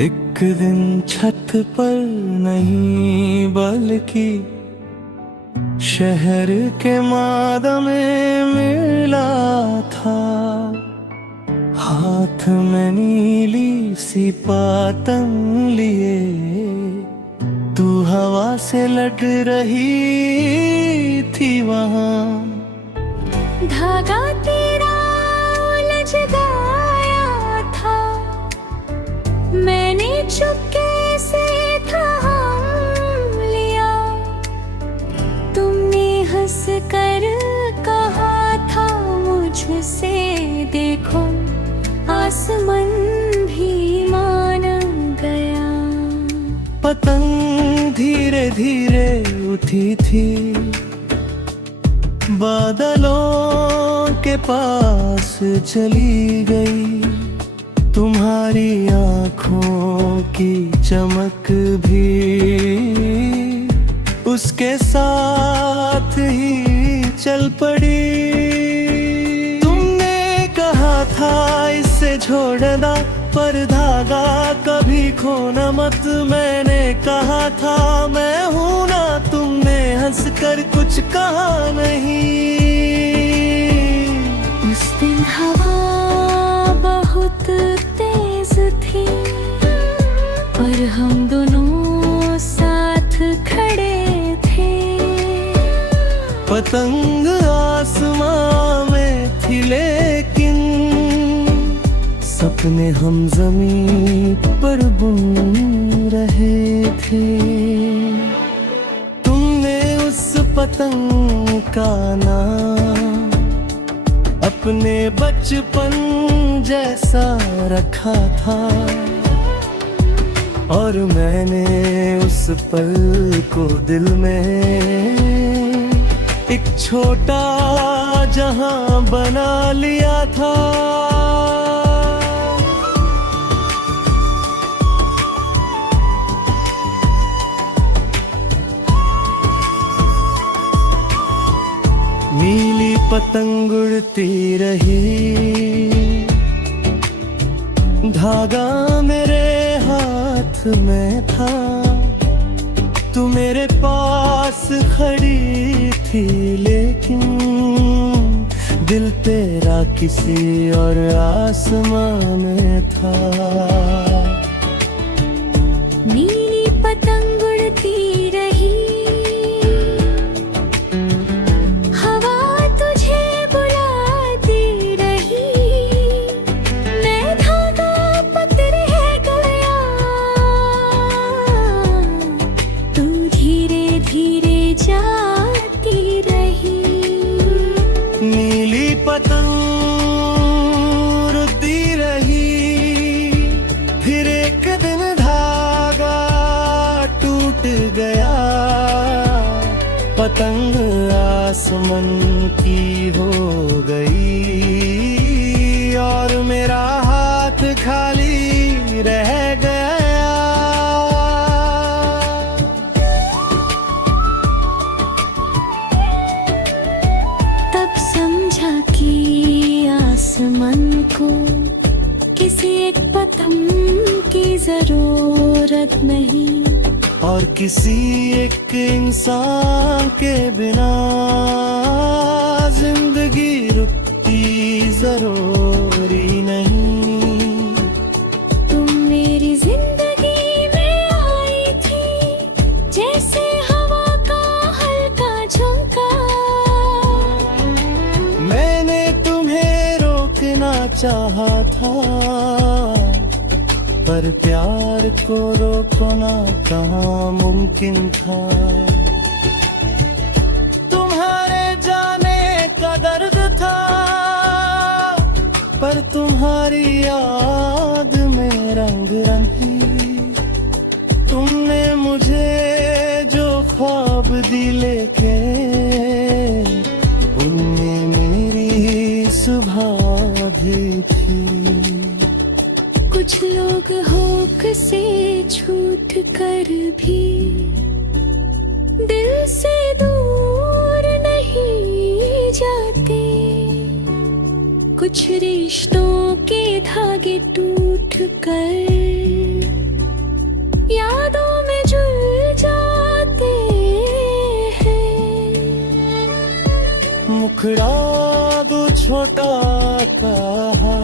एक दिन छत पर नहीं बल्कि शहर के मादा में मिला था। हाथ में नीली सी पतंग लिए तू हवा से लट रही थी वहाँ। धागा तेरा उलझ गया था, मैंने चुपके से थाम लिया। तुमने हंस कर कहा था मुझसे, देखो आसमान भी मान गया। पतंग धीरे धीरे उठी थी, बादलों के पास चली गई। तुम्हारी आँखों की चमक भी उसके साथ ही चल पड़ी। तुमने कहा था इससे छोड़ना, पर धागा कभी खोना मत। मैंने कहा था मैं हूं ना, तुमने हंसकर कुछ कहा नहीं। उस दिन हवा बहुत तेज थी और हम दोनों साथ खड़े थे। पतंग आसमां में थी लेकिन सपने हम जमीन पर बुन रहे थे। तुमने उस पतंग का नाम अपने बचपन जैसा रखा था, और मैंने उस पल को दिल में एक छोटा जहां बना लिया था। नीली पतंग उड़ती रही, धागा मेरे हाथ में था। तू मेरे पास खड़ी थी लेकिन दिल तेरा किसी और आसमां में था। नीली पतंग उड़ती रही, पतंग उड़ती रही। फिर एक दिन धागा टूट गया, पतंग आसमान की हो गई और मेरा हाथ खाली रह गया। आसमान को किसी एक पतंग की जरूरत नहीं, और किसी एक इंसान के बिना जिंदगी रुकती जरूरी नहीं। तुम मेरी जिंदगी में आई थी जैसे हवा का हल्का झोंका। मैंने तुम्हें रोकना चाहा था, पर प्यार को रोकना कहाँ मुमकिन था। तुम्हारे जाने का दर्द था, पर तुम्हारी याद में रंग रंगी। तुमने मुझे जो ख्वाब दिले के, उनमें मेरी सुबह भी थी। कुछ लोग होक से छूट कर भी दिल से दूर नहीं जाते। कुछ रिश्तों के धागे टूट कर टुकड़ा दो छोटा कहा,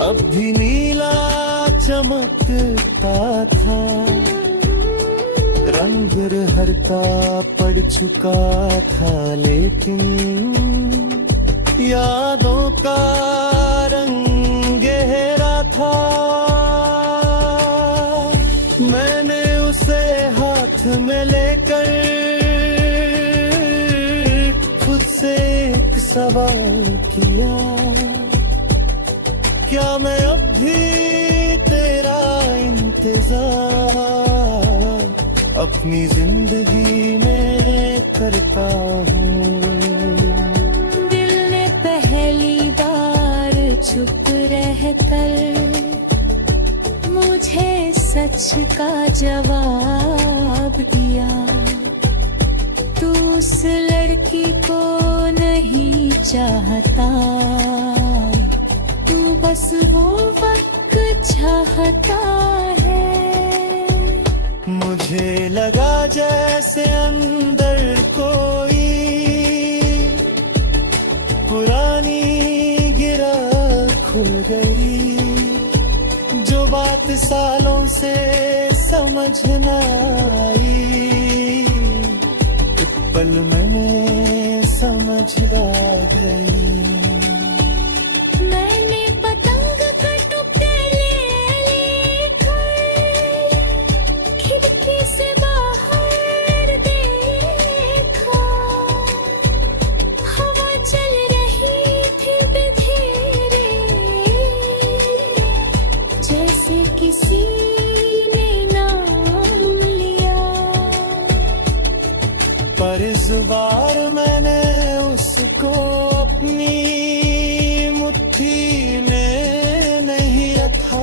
अब भी नीला चमकता था। रंग हरता पड़ चुका था, लेकिन यादों का रंग गहरा था। मैंने उसे हाथ में लेकर खुद से एक सवाल किया, क्या मैं अब भी तेरा इंतजार अपनी जिंदगी में करता हूँ। दिल ने पहली बार चुप रहकर मुझे सच का जवाब दिया। तू उस लड़की को नहीं चाहता, तू बस वो वक्त चाहता है। मुझे लगा जैसे अंदर कोई पुरानी गिरा खुल गई, जो बात सालों से समझ न आई, एक पल में समझ आ गई। मैंने पतंग का टुकड़ा लेकर खिड़की से बाहर देखा। हवा चल रही थी बधेरे, जैसे किसी ने नाम लिया। पर इस बार मैंने उसको अपनी मुट्ठी में नहीं रखा।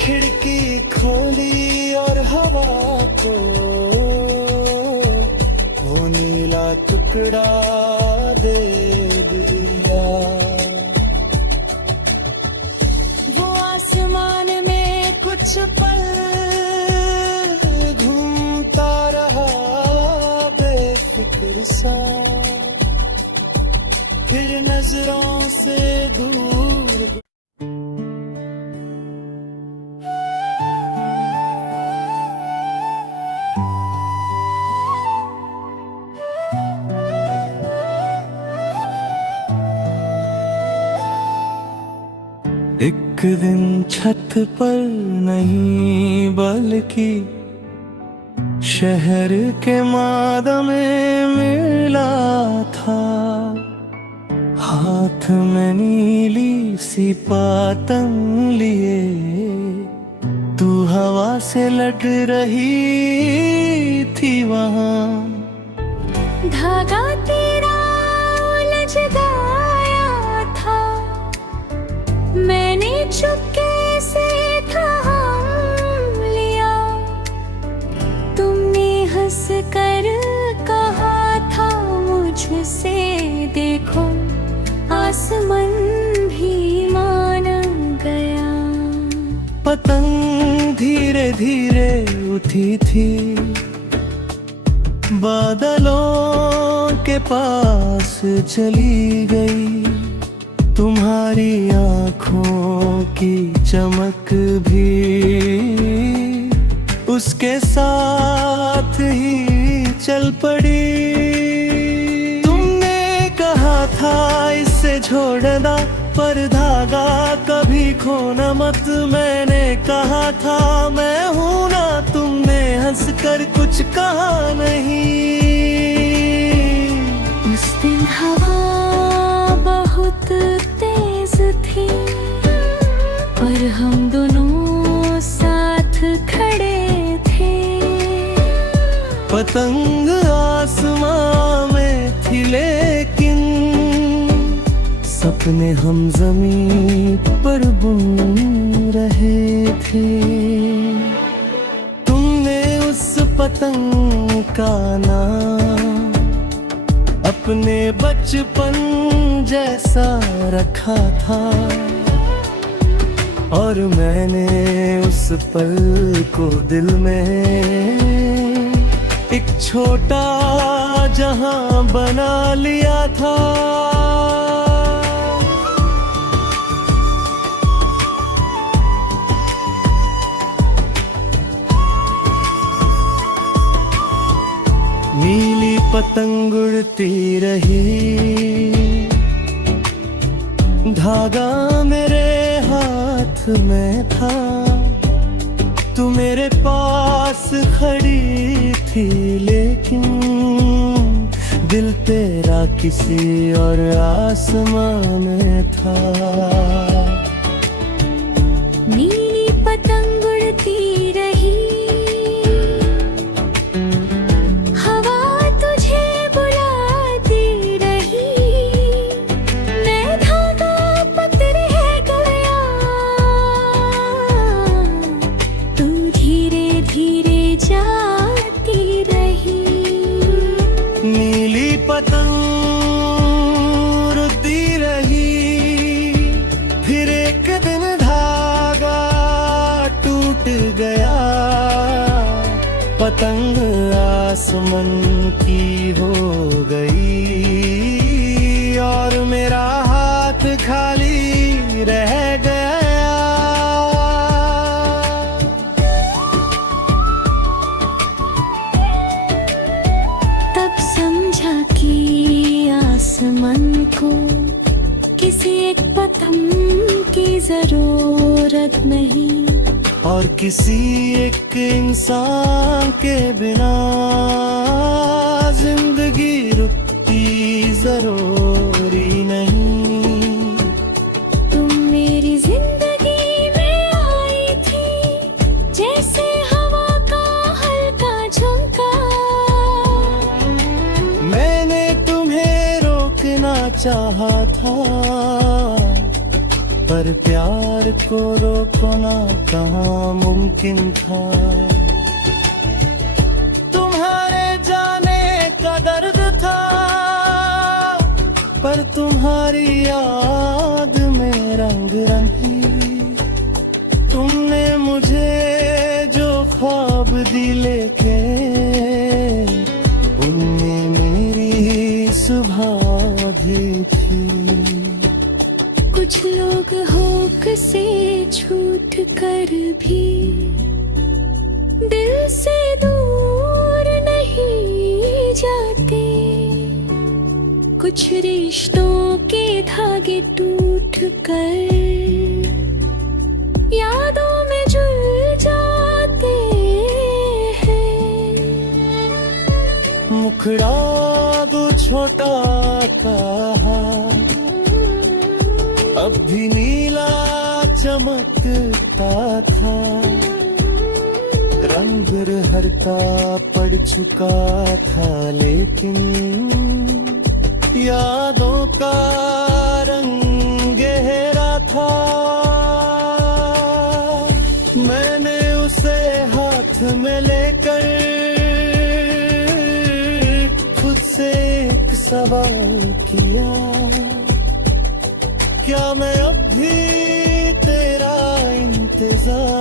खिड़की खोली और हवा को वो नीला टुकड़ा दे दिया। वो आसमान में कुछ पल घूमता रहा बेफिक्र सा, फिर नजरों से दूर। एक दिन छत पर नहीं बल्कि शहर के मादा में मिला था। हाथ में नीली सी पतंग लिए तू हवा से लड़ रही थी वहाँ। धागा तेरा उलझ गया था, मैंने चुपके से थाम लिया। तुमने हंस कर कहा था मुझसे, देखो आसमान भी मान गया। पतंग धीरे धीरे उठी थी, बादलों के पास चली गई। तुम्हारी आँखों की चमक भी उसके साथ ही चल पड़ी। तुमने कहा था इसे छोड़ना, पर धागा कभी खोना मत। मैंने कहा था मैं हूं ना, तुमने हंसकर कुछ कहा नहीं। उस दिन हवा बहुत तेज थी, पर हम दोनों साथ खड़े थे। पतंग आसमां में थी, लेकिन सपने हम जमीन पर बुन रहे थे। तुमने उस पतंग का नाम अपने बचपन जैसा रखा था, और मैंने उस पल को दिल में एक छोटा जहां बना लिया था। नीली पतंग उड़ती रही, धागा मेरे हाथ में था। तू मेरे पास खड़ी थी, लेकिन दिल तेरा किसी और आसमां में था। नीली पतंग उड़ती रही, हवा तुझे बुलाती रही। मैं धागा पकड़ गया, तू धीरे धीरे जाती रही। नीली पतंग उड़ती रही, फिर एक दिन धागा टूट गया। पतंग आसमान की हो गई और मेरा हाथ खाली रह गया। तब समझा कि आसमान को किसी एक पतंग की जरूरत नहीं, और किसी एक इंसान के बिना जिंदगी रुकती जरूरी नहीं। तुम मेरी जिंदगी में आई थी, जैसे हवा का हल्का झोंका। मैंने तुम्हें रोकना चाहा था, पर प्यार को रोकना कहाँ मुमकिन था। तुम्हारे जाने का दर्द था, पर तुम्हारी याद में रंग रंगी। तुमने मुझे जो ख्वाब दिले के, उनमें मेरी सुबह भी थी। कुछ लोग होक से छूट कर भी दिल से दूर नहीं जाते। कुछ रिश्तों के धागे टूट कर यादों में जुड़ जाते हैं। मुखड़ा दो छोटा कहा, अब भी नीला चमकता था। रंग हर का पड़ चुका था, लेकिन यादों का रंग गहरा था। मैंने उसे हाथ में लेकर खुद से एक सवाल किया, क्या मैं अब भी तेरा इंतजार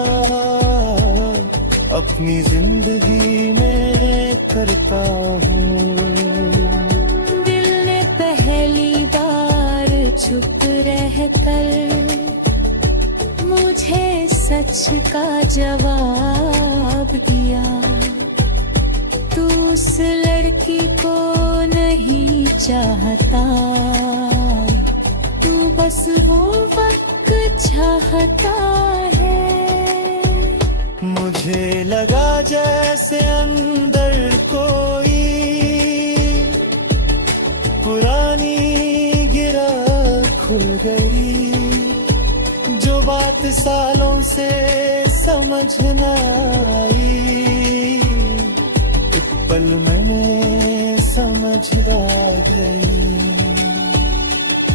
अपनी जिंदगी में करता हूँ। दिल ने पहली बार चुप रहकर मुझे सच का जवाब दिया। तू उस लड़की को नहीं चाहता, तू बस वो वक्त चाहता है। मुझे लगा जैसे अंदर कोई पुरानी गिरा खुल गई, जो बात सालों से समझ न आई। एक पल मैंने समझ आ गई।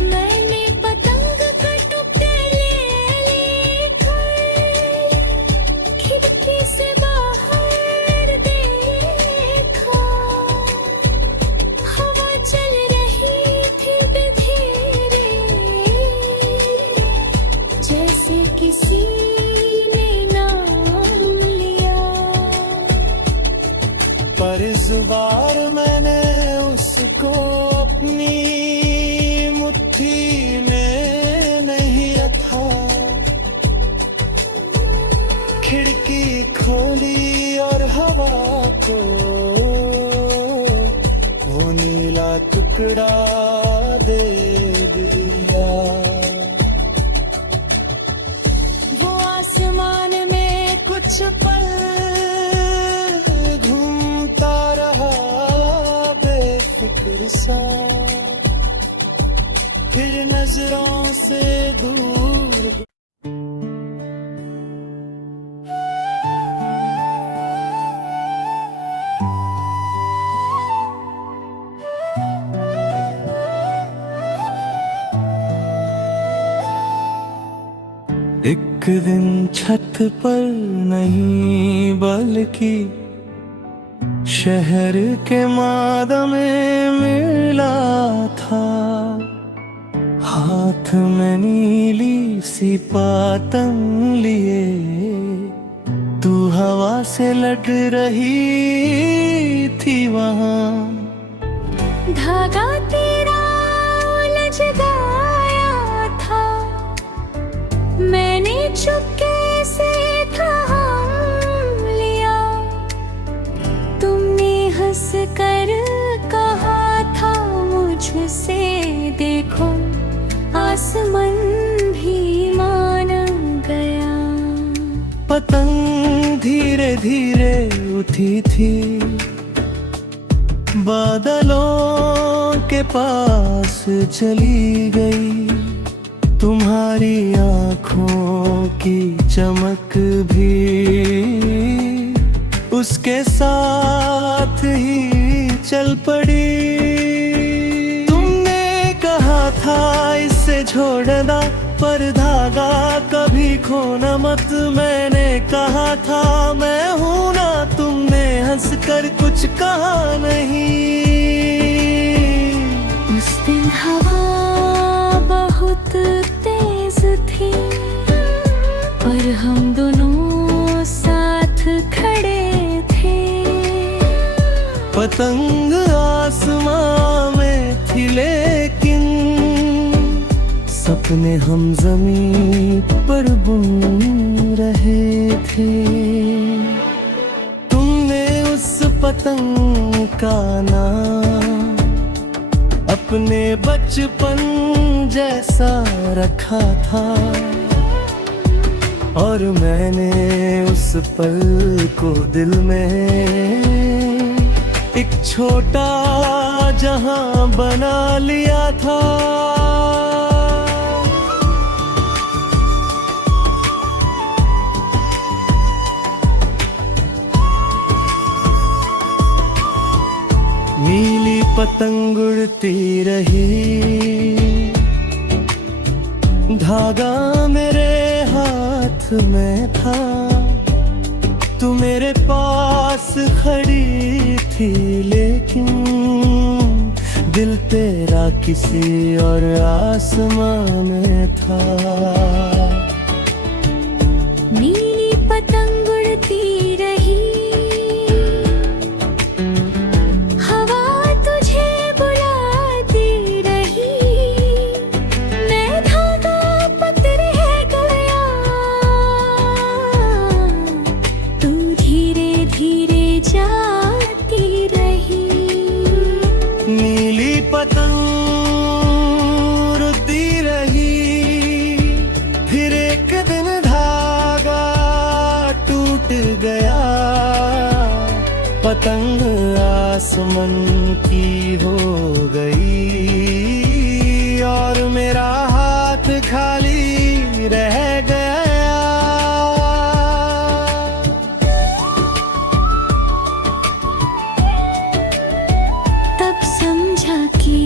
मैंने पतंग का टुकड़ा लेकर खिड़की से बाहर देखा। हवा चल रही थी धीरे, जैसे किसी ने नाम लिया। पर इस हवा को वो नीला टुकड़ा दे दिया। वो आसमान में कुछ पल घूमता रहा बेफिक्र सा, फिर नजरों से दूर। एक दिन छत पर नहीं बल्कि शहर के मादा में मिला था, हाथ में नीली सी पतंग लिए तू हवा से लड़ रही थी वहाँ। धागा तेरा उलझ गया था, मैंने चुपके से थाम लिया। तुमने हंस कर कहा था मुझसे, देखो आसमान भी मान गया। पतंग धीरे धीरे उठी थी, बादलों के पास चली गई। तुम्हारी आँखों की चमक भी उसके साथ ही चल पड़ी। तुमने कहा था इससे छोड़ना, पर धागा कभी खोना मत। मैंने कहा था मैं हूं ना, तुमने हंस कर कुछ कहा नहीं। उस दिन हवा बहुत तेज थी और हम दोनों साथ खड़े थे। पतंग आसमां में थी लेकिन सपने हम जमीन पर बुन रहे थे। तुमने उस पतंग का नाम अपने बचपन जैसा रखा था, और मैंने उस पल को दिल में एक छोटा जहां बना लिया था। नीली पतंग उड़ती रही, धागा मेरे हाथ में था। तू मेरे पास खड़ी थी लेकिन दिल तेरा किसी और आसमां में था। नीली पतंग उड़ती रही, हवा तुझे बुलाती रही। मैं धागा पकड़ रह गया, तू धीरे धीरे जाती रही। नीली पतंग उड़ती रही, फिर एक दिन धागा टूट गया। पतंग आसमान की हो गई और मेरा हाथ खाली रह गया। तब समझा कि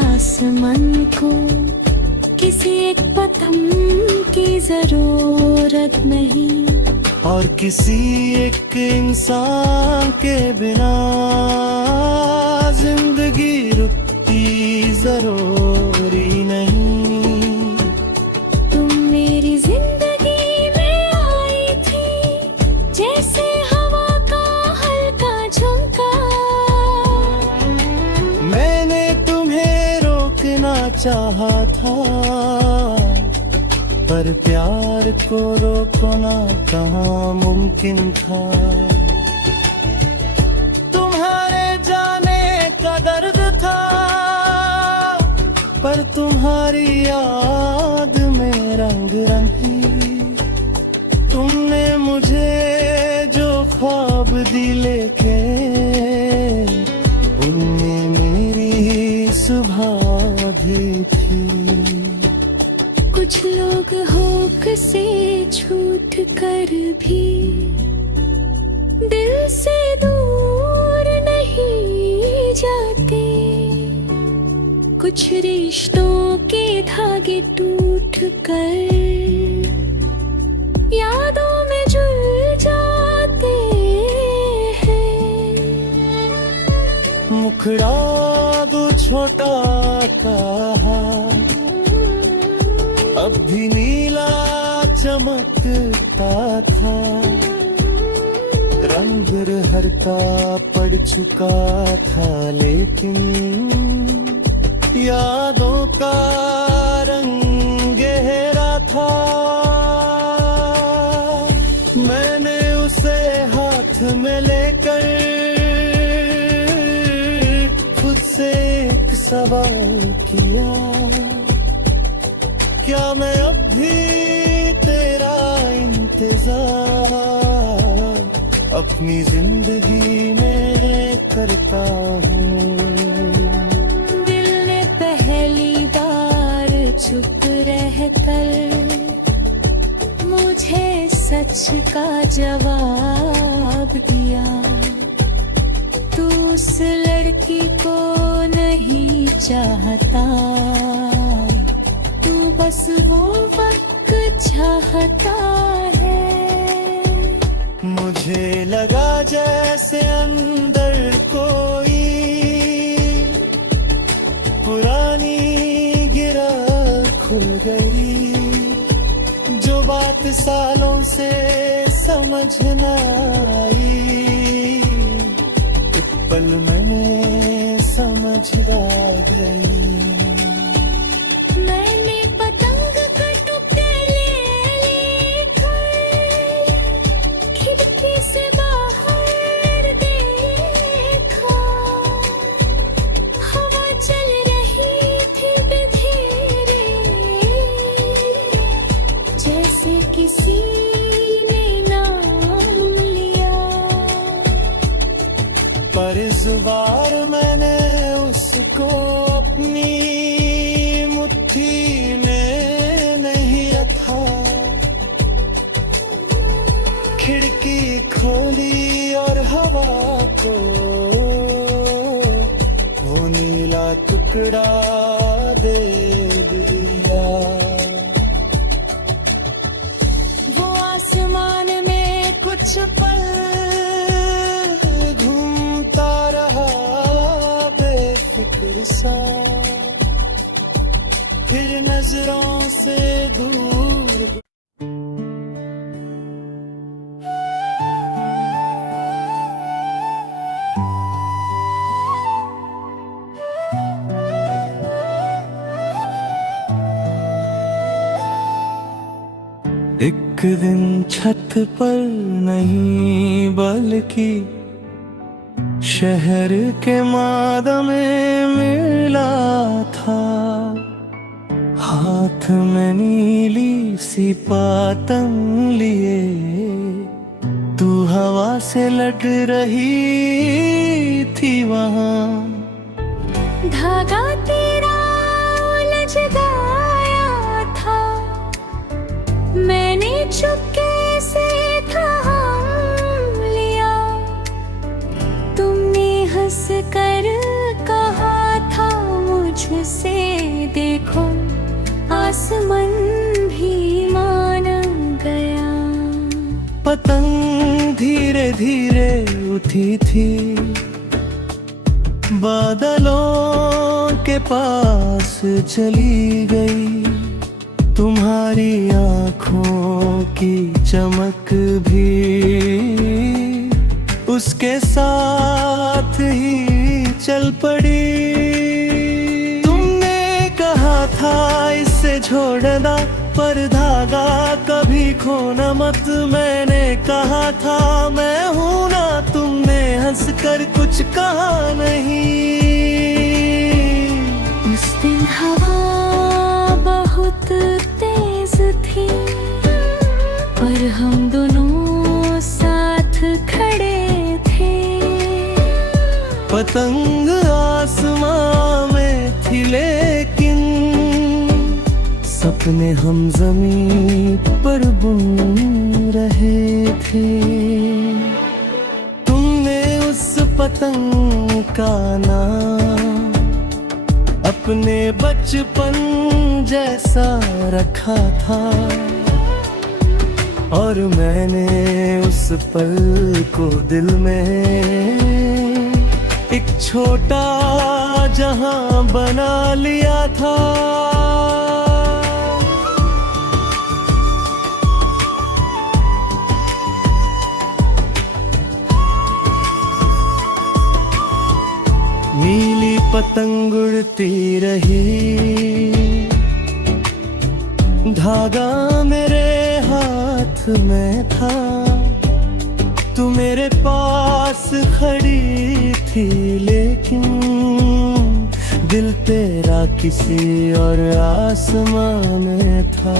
आसमान को किसी एक पतंग की जरूरत नहीं, और किसी एक इंसान के बिना जिंदगी रुकती जरूरी नहीं। तुम मेरी जिंदगी में आई थी जैसे हवा का हल्का झोंका। मैंने तुम्हें रोकना चाहा था, पर प्यार को रोकना कहाँ मुमकिन था। का दर्द था, पर तुम्हारी याद में रंग रंगी। तुमने मुझे जो ख्वाब दिले के, उनमें मेरी सुबह भी थी। कुछ लोग होक से छूट कर भी दिल से दूर नहीं जाते। कुछ रिश्तों के धागे टूट कर यादों में जुड़ जाते हैं। मुखड़ा दो छोटा कहा, अब भी नीला चमकता था। रंग हर का पड़ चुका था, लेकिन यादों का रंग गहरा था। मैंने उसे हाथ में लेकर खुद से एक सवाल किया, क्या मैं अब भी तेरा इंतजार अपनी जिंदगी में करता हूँ। दिल ने पहली बार चुप रहकर मुझे सच का जवाब दिया। तू उस लड़की को नहीं चाहता, तू बस वो वक्त चाहता है। मुझे लगा जैसे अंदर कोई पुरानी गिरा खुल गई, जो बात सालों से समझ न आई। एक पल में समझ आ गई। मैंने पतंग का टुकड़ा लेकर खिड़की से बाहर देखा। हवा चल रही थी बधेरे, जैसे किसी ने नाम लिया। पर इस बार मैंने उसको अपनी मुट्ठी में नहीं रखा। खिड़की खोली और हवा को वो नीला टुकड़ा दे दिया। वो आसमान में कुछ पल घूमता रहा बेफिक्र सा, फिर नजरों से दूर। एक दिन छत पर नहीं बल्कि शहर के मादा में मिला था। हाथ में नीली सी पतंग लिए तू हवा से लट रही थी वहाँ। धागा तेरा उलझ गया था, मैंने चुपके से थाम लिया। तुमने हंस कर कहा था मुझसे, देखो आसमान भी मान गया। पतंग धीरे धीरे उठी थी, बादलों के पास चली गई। तुम्हारी आँखों की चमक भी उसके साथ ही चल पड़ी। तुमने कहा था इसे छोड़ना, पर धागा कभी खोना मत। मैंने कहा था मैं हूं ना, तुमने हंस कर कुछ कहा नहीं। उस दिन हवा बहुत तेज थी और हम दोनों साथ खड़े थे। पतंग आसमां में थी लेकिन सपने हम जमीन पर बुन रहे थे। तुमने उस पतंग का नाम अपने बचपन जैसा रखा था और मैंने उस पल को दिल में एक छोटा जहां बना लिया था। नीली पतंग उड़ती रही, धागा मेरे हाथ में था। तू मेरे पास खड़ी थी लेकिन दिल तेरा किसी और आसमां में था।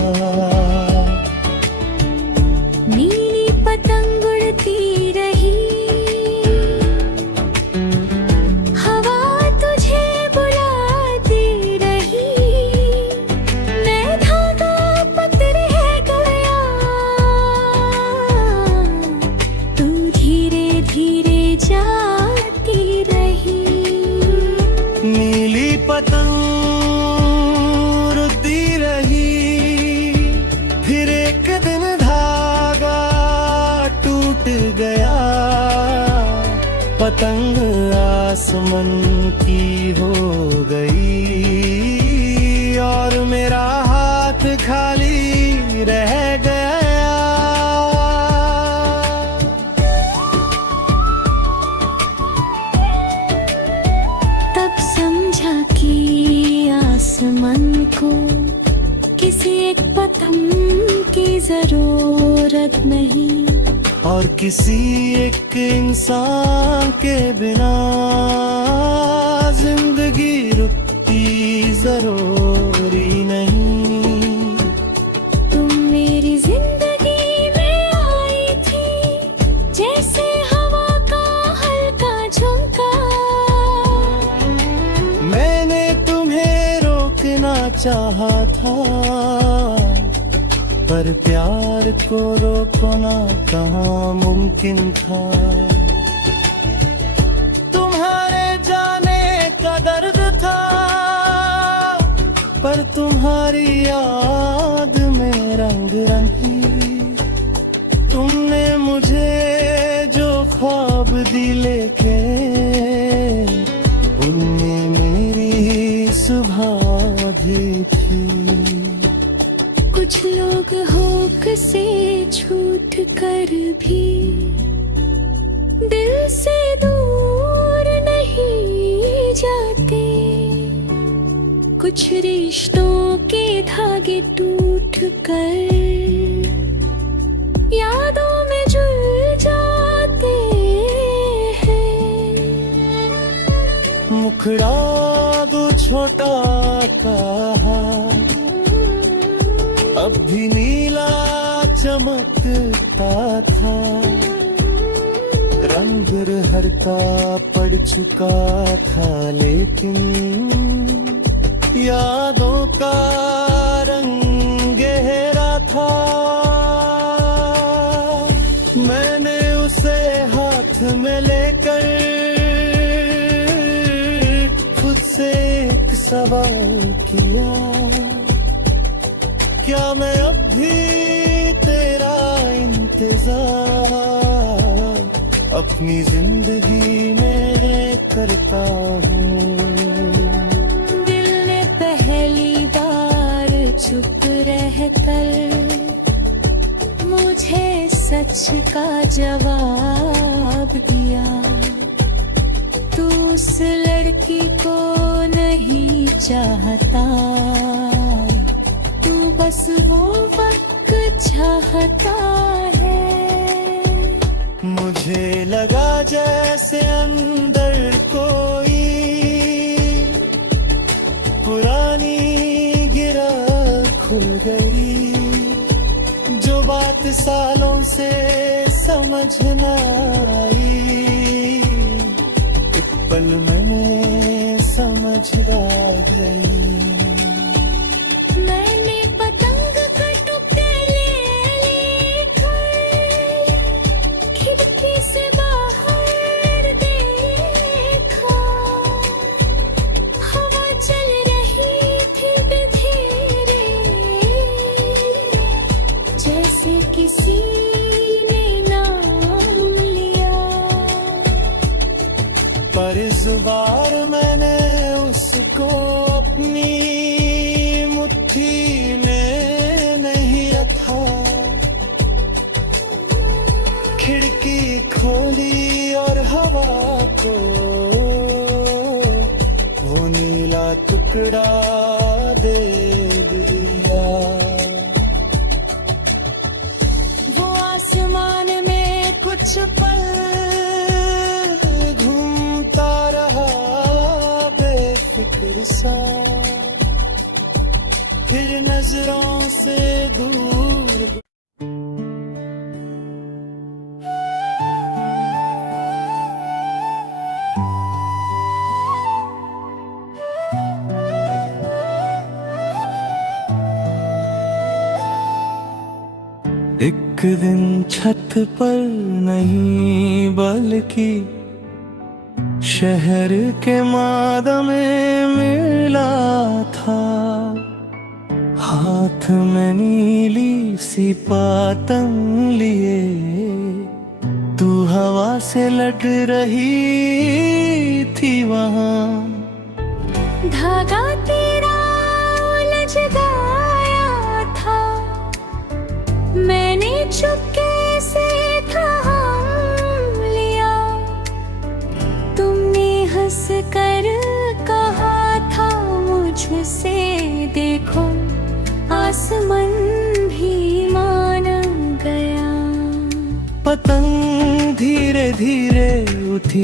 नीली पतंग उड़ती रही, हवा तुझे बुलाती रही। मैं धागा पकड़े गया, तू धीरे धीरे जाती रही। नीली पतंग उड़ती रही, फिर एक दिन धागा टूट गया। पतंग आसमान की हो गई और मेरा हाथ खाली रह गया। तब समझा कि आसमान को किसी एक पतंग की जरूरत नहीं और किसी एक इंसान के बिना जिंदगी रुकती जरूरी नहीं। तुम मेरी जिंदगी में आई थी जैसे हवा का हल्का झोंका। मैंने तुम्हें रोकना चाहा था पर प्यार को रोकना कहाँ मुमकिन था। तुम्हारे जाने का दर्द था पर तुम्हारी याद में रंग रंगी। तुमने मुझे जो ख्वाब दिले के उनमें मेरी सुबह भी थी। कुछ लोग होक से छूट कर भी दिल से दूर नहीं जाते। कुछ रिश्तों के धागे टूट कर यादों में जुड़ जाते हैं। मुखड़ा दो छोटा कहा अब भी नीला चमकता था। रंग हर का पड़ चुका था लेकिन यादों का रंग गहरा था। मैंने उसे हाथ में लेकर खुद से एक सवाल किया, क्या मैं अब भी तेरा इंतजार अपनी जिंदगी में करता हूँ। दिल ने पहली बार चुप रहकर मुझे सच का जवाब दिया। तू उस लड़की को नहीं चाहता, तू बस वो वक्त चाहता है। मुझे लगा जैसे 7 सालों से समझ न आई, एक पल मैंने समझ आ गई। मैंने पतंग का टुकड़ा लेकर खिड़की से बाहर देखा, हवा चल रही थी बधेरे, जैसे किसी ने नाम लिया। पर इस बार मैंने उसको अपनी मुट्ठी में नहीं रखा, खिड़की खोली और हवा को वो नीला टुकड़ा दे दिया। वो आसमान में कुछ पल घूमता रहा बेफिक्र सा, फिर नजरों से दूर। एक दिन छत पर नहीं बल्कि शहर के मादा में मिला था, हाथ में नीली सी पतंग लिए तू हवा से लड़ रही थी वहाँ। धागा तेरा उलझ गया था, मैंने चुपके से थाम लिया। तुमने हंस कर कहा था मुझसे, देखो आसमान भी मान गया। पतंग धीरे धीरे उठी।